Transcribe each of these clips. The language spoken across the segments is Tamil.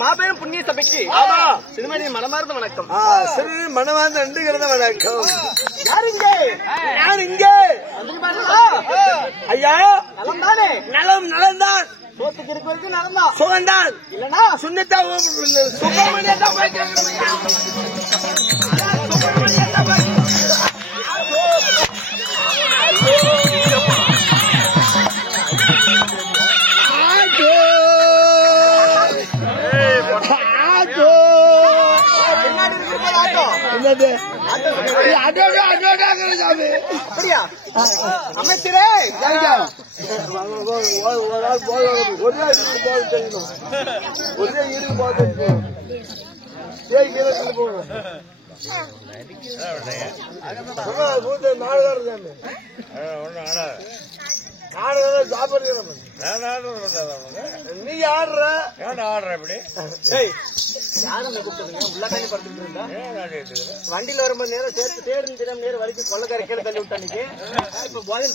மாபெரும் புண்ணிய சபைக்கு சிறுமணி மனமார்ந்த வணக்கம். சிறு மனமார்ந்த நன்றிகிறத வணக்கம். யார் இங்கே ஐயா நலம் தானே? நலம் நலம்தான். சோத்துக்கு இருக்க வரைக்கும் நலம்தான், சுகந்தான். இல்லனா சுண்ணத்தா சுப்பிரமணியத்தா போய் அமைச்சரே ஒரே இரு போகணும். சாப்பிடுற நீ ஆடுற ஆடுற இப்படி யாரும் கூப்பிட்டுருங்க உள்ள தானே படுத்துட்டு இருந்தா வண்டியில வரும்போது நேரம் சேர்த்து தேடு தினம் நேரம் வரைக்கும் கொள்ளக்கார கீழே தள்ளி விட்டானுக்கு இப்ப போதன்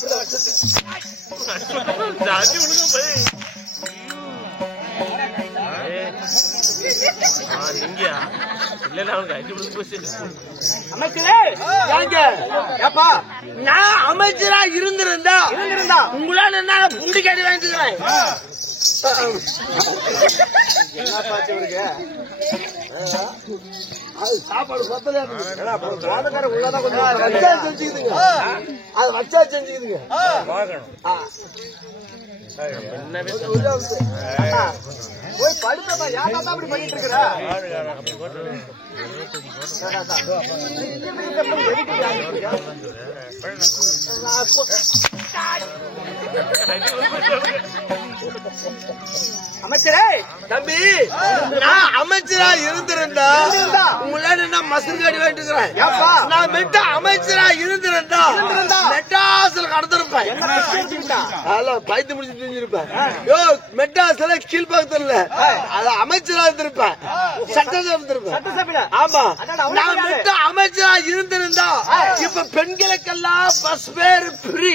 அமைச்சரே ஏப்பா நான் அமைச்சரா இருந்திருந்தா உங்களால என்ன புண்டி கட்டி வாங்கிக்கிறேன். என்ன பாச்சு இருக்கு சாப்பாடு பத்தல போதக்கார உள்ளதான் கொஞ்சம் வச்சா செஞ்சுக்குதுங்க. அது வச்சா செஞ்சுக்குதுங்க. போய் படுத்தப்பா யாரா தான் அப்படி பண்ணிட்டு இருக்கிற அமைச்சரே தம்பி நான் அமைச்சரா இருந்திருந்தா உங்களால என்ன மசூர் காடி வாங்கிட்டு இருக்கிறேன். நான் மெட்ட அமைச்சரா இருந்திருந்தா மெட்ராஸ்ல கடந்திருப்பேன். பைத்து முடிச்சு தெரிஞ்சிருப்பேன். மெட்ராஸ்ல கீழ்பாக்கத்துல அது அமைச்சரா இருந்திருப்பேன். சட்டசபை இருந்திருப்பேன். ஆமா நான் மெட்ட அமைச்சரா இருந்திருந்தா இப்ப பெண்களுக்கெல்லாம் பஸ் பேர் ஃப்ரீ.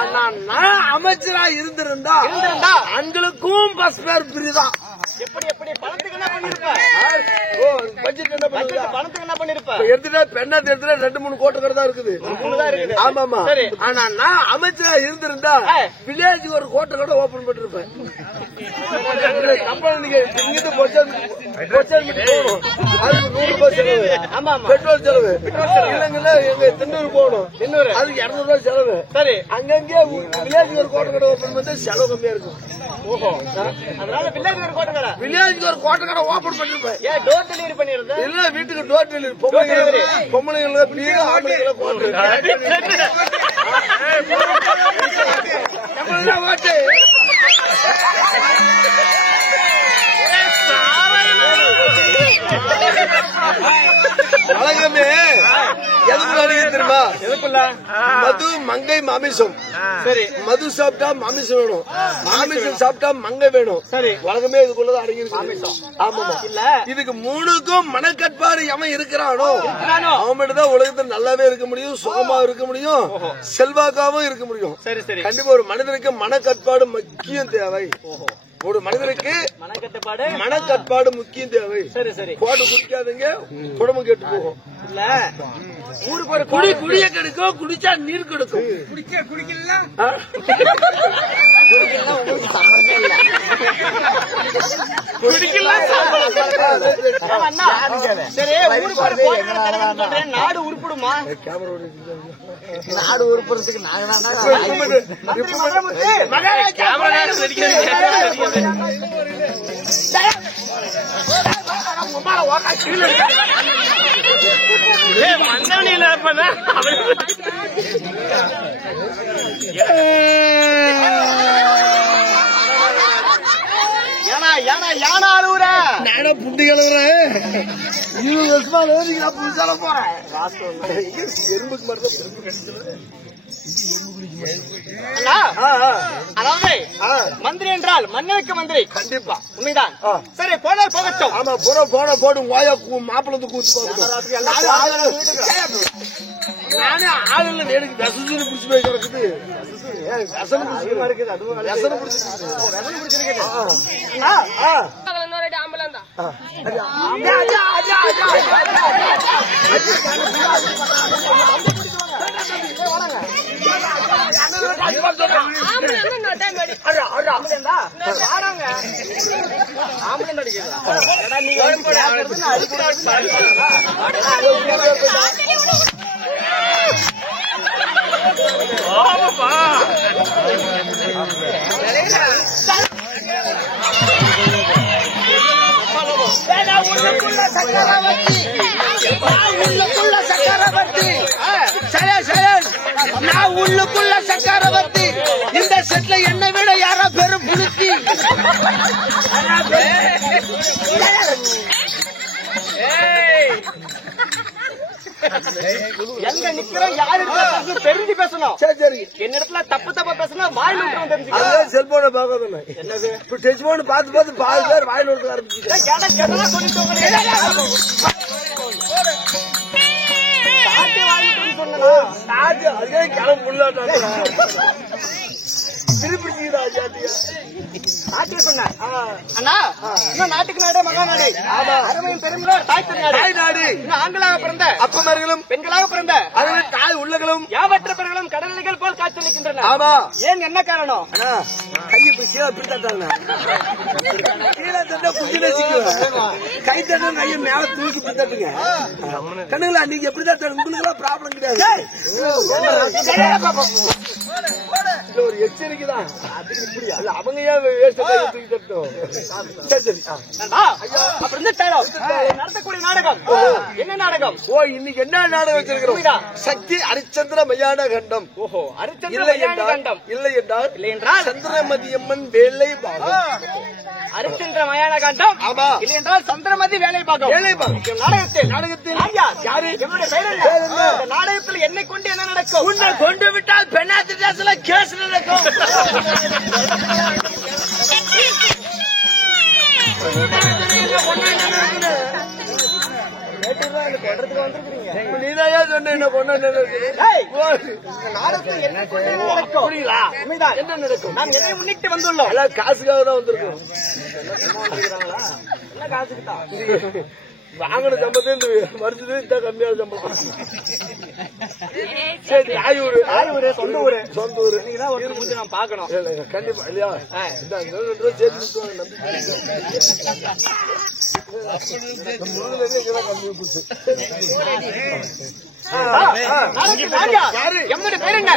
ஆனா நான் அமைச்சரா இருந்திருந்தா ஆண்களுக்கும் பஸ் பேர் ஃப்ரீ தான். எப்படி எப்படி பணத்துக்கு என்ன பண்ணிருப்ப பட்ஜெட் என்ன பணத்துக்கு என்ன பண்ணிருப்ப எடுத்துட்டா பெண்ணா எடுத்துட்டா 2-3 கோட்டை கடை தான் இருக்குது. ஆமாமா. ஆனா நான் அமைச்சரா இருந்திருந்தா வில்லேஜ் ஒரு கோட்டை கடை ஓபன் பண்ணிருப்பேன். இங்கிட்டு போகணும் அதுக்கு 100 ரூபாய் செலவு. பெட்ரோல் செலவு இல்லைங்களா எங்க திண்ணூர் போகணும் அதுக்கு 200 ரூபாய் செலவு. சரி அங்கங்கே வில்லேஜ் ஒரு கோட்டை கடை ஓபன் பண்ணி செலவு கம்மியா இருக்கும். ஓஹோ அதனால வில்லேஜ் ஒரு கோட்டை கடை வில்லேஜ் ஒரு கோட்டை கடை ஓபன் பண்ணிருப்பேன். ஏன் டோர் டெலிவரி பண்ணிருந்த இல்ல வீட்டுக்கு டோர் டெலிவரி பொம்பளைங்களை பீடு ஆம்பளைங்களை கோட்டு ஓட்டு அழகமே எதுக்குள்ள தெரியுமா? எதுக்குள்ள மது மங்கை மாமிசம். சரி மது சாப்பிட்டா மாமிசம் வேணும். மாமிசம் சாப்பிட்டா மங்கை வேணும். சரி உலகமே இதுக்குள்ளதான் அடங்கி இருக்கு. ஆமா இல்ல இதுக்கு 3க்கும் மனக்கட்பாடு எவன் இருக்கிறானோ அவன் மட்டும் தான் உலகத்தில் நல்லாவே இருக்க முடியும், சுகமா இருக்க முடியும், செல்வாக்காவும் இருக்க முடியும். சரி சரி கண்டிப்பா ஒரு மனிதனுக்கு மனக்கட்பாடு முக்கியம் தேவை. ஒரு மனிதனுக்கு மனக்கட்பாடு முக்கியம் தேவை. சரி சரி போட்டு குடிக்காதீங்க குடும்பம் கேட்டு போகும். இல்ல ஊருக்கு ஒரு குடி குடிய கெடுக்கும், குடிச்சா நீர் கெடுக்கும். குடிக்கலாம் உங்களுக்கு சம்பந்தம் இல்ல. சரி ஊருக்கு ஒரு சொல்றேன் நாடு உருப்பிடுமா? நாடு உருப்புறதுக்கு நாங்க யானை அழுவுற நானே புண்டி கழுவுறேன். 20 வருஷமா நான் புதுசால போறேன். எறும்புக்கு மட்டும் அதாவது மந்திரி என்றால் மன்னனுக்கு மந்திரி கண்டிப்பா உண்மைதான். சரி போனால் போகட்டும். ஆமா போட போடு வாயா மாப்பிள்ள கூத்து போகட்டும். நானே ஆளுல நேருக்கு விசன்னு பிடிச்சி போய் கிடக்குது. நான் உள்ளுக்குள்ள சக்கரவர்த்தி. இந்த செட்ல என்ன விட யாரோ பெரும் புளுத்தி. எங்க நிக்கிறோம் யாரு இருக்காங்க தெரிஞ்சு பேசணும். சரி சரி. என்னிடத்துல தப்பு தப்பா பேசினா வாயில் விட்டுரும் தெரிஞ்சுக்க. அதான் செல்போனை பார்க்காதே. என்னது இப்ப டச் போன் பார்த்து பார்த்து பாதி பேர் வாயில் விட்டு ஆரம்பிச்சு. கேட்டா கேட்டா சொல்லிட்டு நாட்டுக்கு நாடு மகா நாடு அருமையும் பெருமையோட தாய் நாடு ஆண்களாக பிறந்த அப்பமார்களும் பெண்களாக பிறந்த அவர்கள் தாய் உள்ளங்களும் யாவற்ற பெண்களும் கடல்கள் போல் காட்சியளிக்கின்றன. ஆமா, ஏன் என்ன காரணம்? கையை பிடித்தாங்க கை தட்ட கையை மேல தூக்கி பிடித்தாட்டுங்க கண்ணுங்களா. நீங்க எப்படிதான் உங்களுக்கு ப்ராப்ளம் கிடையாது. ஒரு எச்சரிக்கை தான். அவங்க நடத்தக்கூடிய நாடகம் என்ன நாடகம்? ஓ, இன்னைக்கு என்ன நாடகம் வச்சிருக்கிறோம்? சக்தி ஹரிச்சந்திர மயான கண்டம். ஓஹோ, ஹரிச்சந்திர கண்டம். இல்லை என்றால் சந்திரமதி அம்மன் வேலை பாகம். ஹரிச்சந்திர மயான கண்டம். ஆமா, இல்லை என்றால் சந்திரமதி வேலை பாகம். நாடகத்தில் யாரு? என்னுடைய பெயர் என்ன? நாடகத்தில் என்னை கொண்டு என்ன நடக்கும்? உன்னை கொண்டு விட்டால் பெண்ணாத்து கேஸ் நடக்கும். முன்னிட்டு வந்துள்ளோம். காசுக்காக தான் வந்திருக்கோம். வாங்கின சம்பளத்தை மறுச்சது இந்த கம்மியான சம்பளம். சரி, ஆயூரு சொந்த ஊரு. சொந்த ஊரு நீங்க முடிஞ்சு நான் பாக்கணும். கண்டிப்பா இல்லையா? என்னுடைய பேர் என்ன?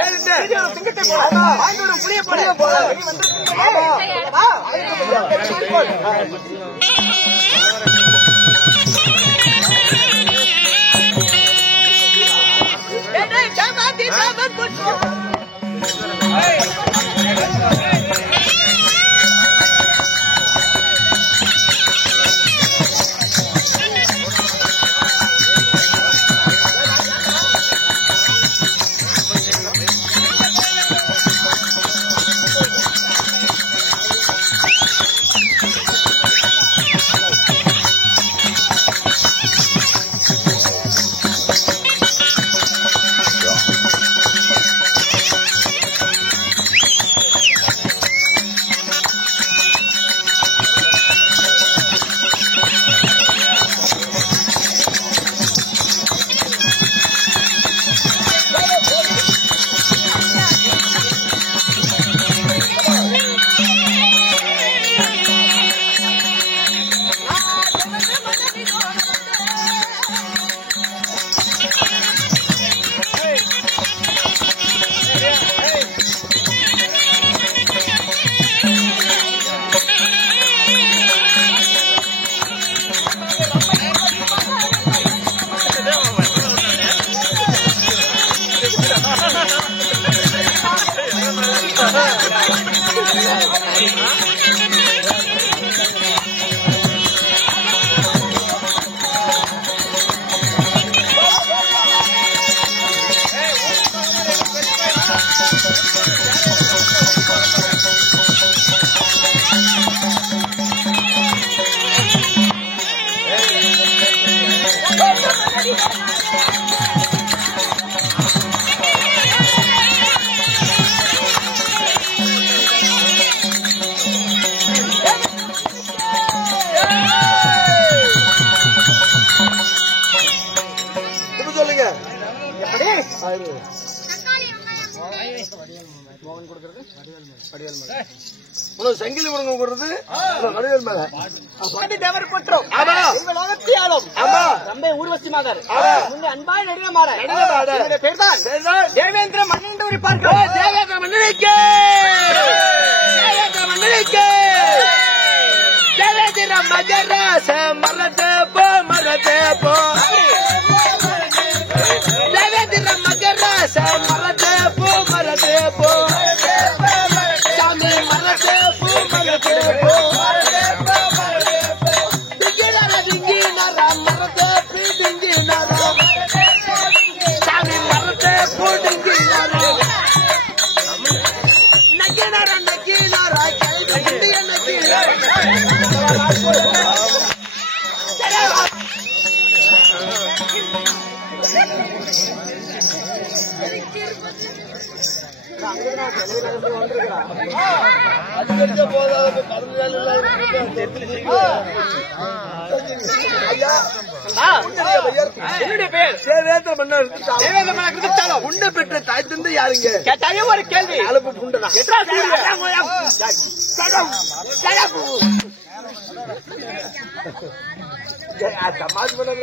புளிய சங்கிலி முருங்க கொடுறது வடிவேல் மேல தேவர் போற்றோம். ஊர்வசி மாதர் முன்னே அன்பாய் நடிகை மாற பேர் தான் தேவேந்திர மன்னன் இருப்பார்கள். தேவேந்திர மன்னனுக்கு தேவேந்திர மகராச மரதே போ மரதே போ தேவேந்திர மகராச மரதே போ மரதே போ என்னுடைய பேர் தேவேந்திர மன்னர். உன்னை பெற்ற தாய் தந்தை யாருங்க? கேட்டாயே ஒரு கேள்வி. அலுப்பு புண்டனா சமாஜ் பண்ண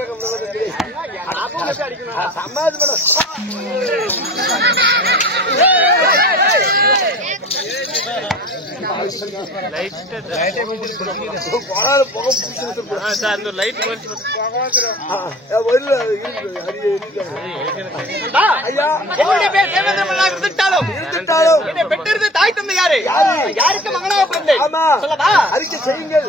சமாஜ் பண்ண பெற்றிருந்த தாய் தந்தை யாரு? யாருக்கு மகனாக பிறந்தேன்? சொல்லவா? அறிக்கை செய்யுங்கள்.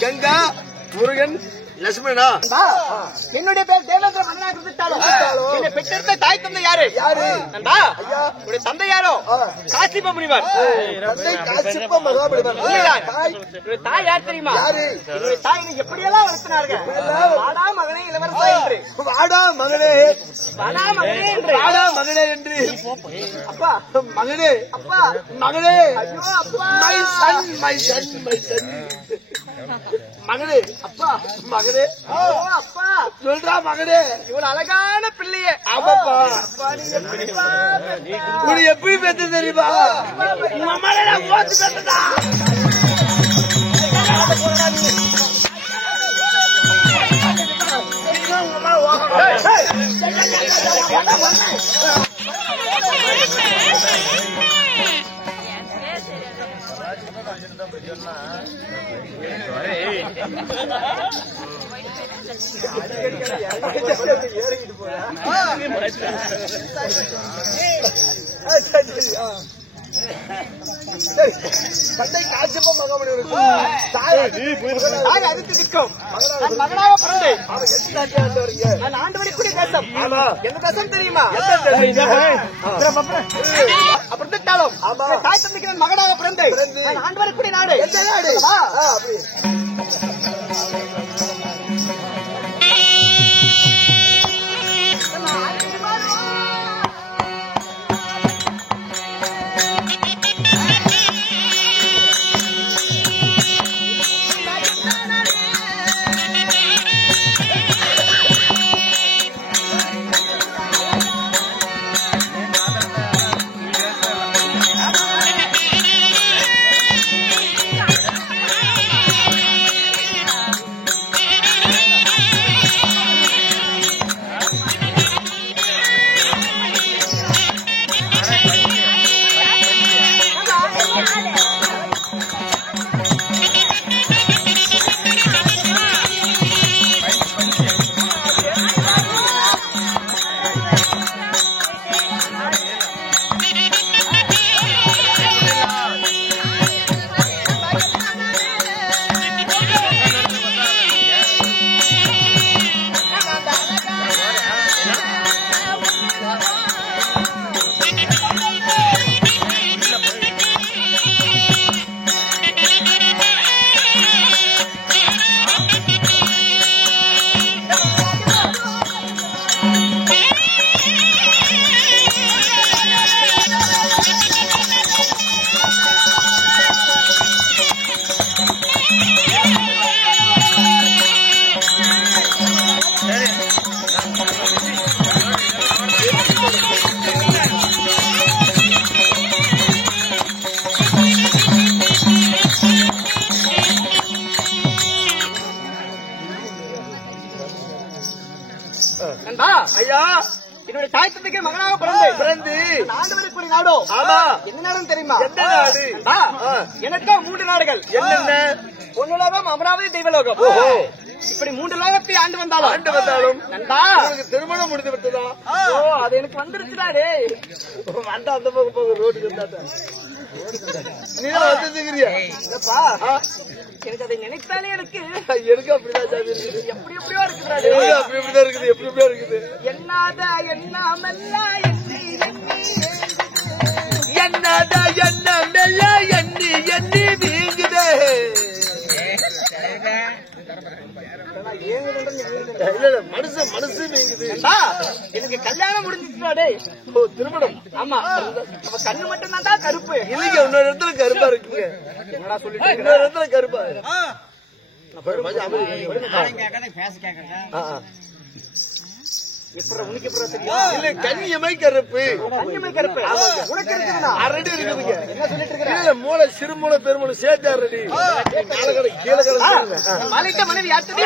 கங்கா முருகன் லட்சுமணா. என்னுடைய பேர் தேவேந்திர மன்னனாக இருந்துட்டாலும் என்னை பெற்றெடுத்த தாய் தந்தை யாரு? நண்பா, உடைய தந்தை யாரோ? காசிப முனிவர். காசிப்ப மகாபலிவர். என்னுடைய தாய் யார் தெரியுமா? என்னுடைய தாய் என்னை எப்படியெல்லாம் வளர்த்தினார்கள். வாடா மகனே இளவரசா என்று. வாடா மகனே, வாடா மகனே என்று. வாடா மகனே என்று. அப்பா மகனே, அப்பா மகனே, ஐயோ அப்பா, my son, my son, my son. மகனே, அப்பா மகனே, அப்பா சொல்றா மகனே. இவ்வளவு அழகான பிள்ளைய ஆமாப்பா, அப்பா நீ எப்படிப்பா பெத்த? உன்னை எப்படி பெற்று தெரியுமா? உங்க அம்மாவை நான் ஓட்டு பெற்றதா? தந்தை காசிப்ப மகமணி தாய் அறுத்து நிற்கும் மகனாக பிறந்தேன். நான் ஆண்டு வரைக்கூடிய தேசம். எந்த தேசம் தெரியுமா? அப்படித்தாலும் தாய் தந்தைக்கு நான் மகனாக பிறந்தேன். நான் ஆண்டு வரைக்கூடிய நாடு எந்த நாடு? ஐயா, என்னுடைய தாய் தந்தைக்கு மகனாக பிறந்து ஆண்டவருக்கு நாடோ என்ன நாடுன்னு தெரியுமா? எந்த நாடு? எனக்கு 3 நாடுகள். என்னென்ன? பொன்னுலோகம், அமராவதி, தெய்வலோகம். இப்படி 3 லோகத்தை ஆண்டு வந்தாலும் நண்பா திருமணம் முடிந்து விட்டதா? அது எனக்கு வந்துருச்சுடா. அந்த அந்த பக்கம் போக ரோட்டுக்கு இருந்தா நீ வந்துருக்கிறியா? எனக்கு அதை நினைத்தாலே எனக்கு அப்படிதான் எப்படி எப்படியோ இருக்குறாரு. அப்படி எப்படிதான் இருக்குது, எப்படி எப்படியோ இருக்குது. என்னாத எண்ணமெல்லாம் என்னாத எண்ணமெல்லாம் எண்ணி எண்ணி வீங்குதே. மனசு வீங்குது. எனக்கு கல்யாணம் முடிஞ்சிட்டாடே. திருமணம்? ஆமா. கண்ணு மட்டும் தான் கருப்பு. இல்லைங்க, இன்னொரு இடத்துல கருப்பா இருக்குங்க. என்னடா சொல்லிட்டு இன்னொரு இடத்துல கருப்பா. கன்னியமை கருப்பு. உனக்கு இருக்குதுண்ணா? அரடி இருக்குதுங்க. என்ன சொல்லிட்டு இருக்க? மூளை, சிறுமூளை, பெருமூளை சேர்த்து அரடி. கீழே மலைக்க மனைவி யாத்திரை.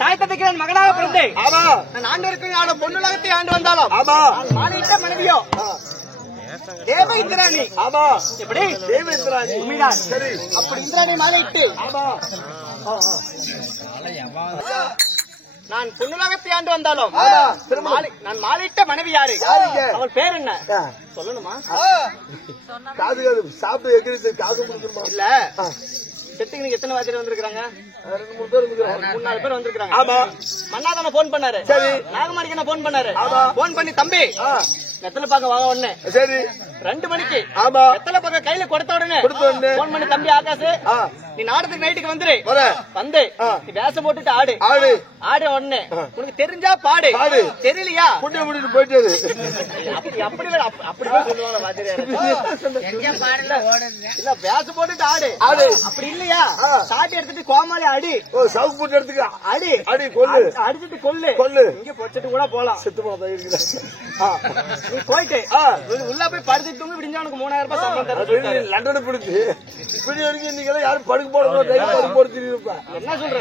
தாய் தந்தைக்கு மகனாக பிறந்தேன். ஆமா, நான் ஆண்டவருக்கு ஆன பொண்ணுலகத்தை ஆண்டு வந்தாலும் ஆமா மாலையிட்ட மனைவியோ தேவ இந்திராணி. ஆமா, எப்படி தேவ இந்திராணி உண்மைதான். சரி, அப்படி இந்திராணி மாலையிட்டு ஆமா நான் பொண்ணுலகத்தை ஆண்டு வந்தாலும் நான் மாலையிட்ட மனைவி யாரு? அவள் பேர் என்ன சொல்லணுமா? காது காது சாப்பிட்டு எகிரிச்சு காது கொடுக்கணுமா? இல்ல செத்துக்கு நீங்க எத்தனை வாத்தியார் வந்திருக்காங்க? 2-3 பேர் வந்திருக்காங்க. 3-4 பேர் வந்திருக்காங்க. ஆமா, மன்னாதான போன் பண்ணாரு. சரி, நாகமாணிக்கு போன் பண்ணாரு. போன் பண்ணி தம்பி வெத்தலை பாக்க வாங்க உடனே. சரி, 2 மணிக்கு ஆமா வெத்தலை பாக்க கையில கொடுத்த உடனே போன் பண்ணி தம்பி ஆகாசு நீ நாடத்துக்கு நைட்டுக்கு வந்துரு. வந்து நீ வேஷம் போட்டுட்டு ஆடு ஆடு ஆடு உடனே உனக்கு தெரிஞ்சா பாடு தெரியலையா புண்ணிய முடிட்டு போயிட்டு அப்படி சொல்லுவாங்க வாத்தியார். இல்ல வேஷம் போட்டுட்டு ஆடு ஆடு அப்படி இல்லையா சாட்டி எடுத்துட்டு கோமாளி அடி. ஓ, சவுக்கு போட்டு எடுத்துக்க அடி அடி கொல்லு அடிச்சுட்டு கொல்லு கொல்லு. இங்க பொச்சிட்டு கூட போலாம். செத்து போனா நீ போயிட்டு உள்ள போய் படுத்துட்டு தூங்க விடிஞ்சா உனக்கு 3000 ரூபாய் சம்பளம் தர. லண்டன் பிடிச்சு இப்படி வரைக்கும் நீங்க யாரும் படுக்க போடுறது என்ன சொல்ற?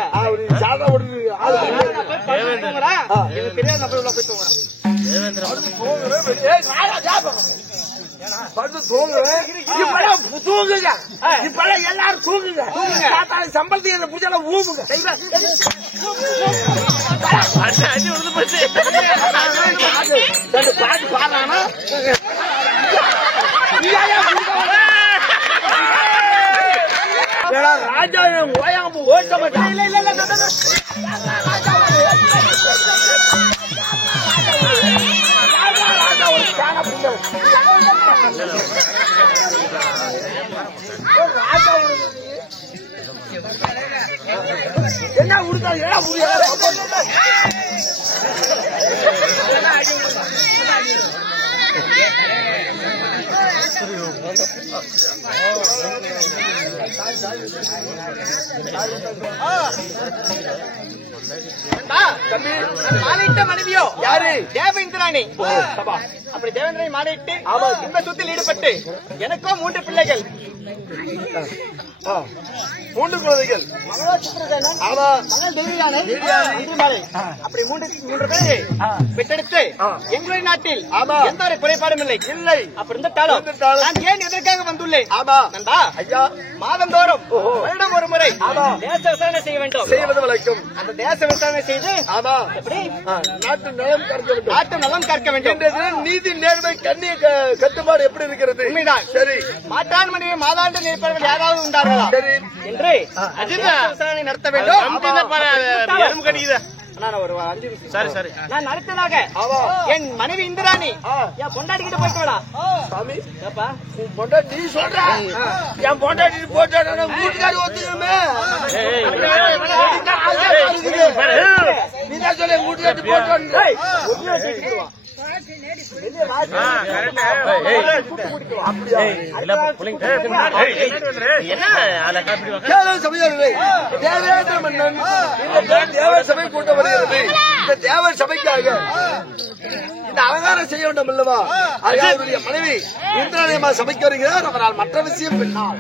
சாதா தூங்குறா எனக்கு தெரியாது. போய் உள்ள போய் தூங்குங்க. இப்பெல்லாம் எல்லாரும் தூங்குங்க. சம்பளத்துக்கு பூஜை ஊமுங்க. பாட்டு பாடுறானா ராஜா ஓயாம ஓட்ட மாட்டான். என்ன உடுக்காது மாலையிட்ட மனைவியோ யாரு? தேவ இந்திராணி. அப்படி தேவேந்திரனை மாலையிட்டு இந்த சுத்தில் ஈடுபட்டு எனக்கோ 3 பிள்ளைகள். 3 குழந்தைகள். அப்படி 3 பேரை பெற்றெடுத்து எங்களுடைய நாட்டில் எந்த ஒரு குறைபாடும் இல்லை இல்லை. அப்படி இருந்தாலும் நான் ஏன் எதற்காக வந்துள்ளேன்? நண்பா ஐயா, மாதந்தோறும் வருடம் ஒரு முறை தேச விசாரணை செய்ய வேண்டும். செய்வது வழக்கம். அந்த தேச விசாரணை செய்து எப்படி நாட்டு நலம் கற்க வேண்டும். நீதி நேர்மை கண்ணிய கட்டுப்பாடு எப்படி இருக்கிறது? உண்மைதான். சரி, மாற்றான் மனைவி மாதாண்டு நிற்பவர்கள் யாராவது உண்டார்களா? சரி என்று விசாரணை நடத்த வேண்டும். ஒரு 5 நிமிஷம். சரி சரி, நான் அடுத்ததாக என் மனைவி இந்திராணி என் பொண்டாட்டிக்கிட்ட போயிட்டு வாடா. சாமி, ஏப்பா பொண்டாட்டி நீ சொல்ற? என் பொண்டாட்டி போட்டா வீட்டுக்காரி ஒத்துக்கணுமே. நீ தான் சொல்ல வீட்டுக்காட்டி போட்டு தேவேந்திர மன்னன் தேவர் சபை கூட்டம் வருகிறது. இந்த தேவர் சபைக்காக இந்த அலங்காரம் செய்ய வேண்டும் அல்லவா? அவருடைய மனைவி இந்திராணியம்மா சபைக்கு வருகிறார். அவரால் மற்ற விஷயம் பின்னால்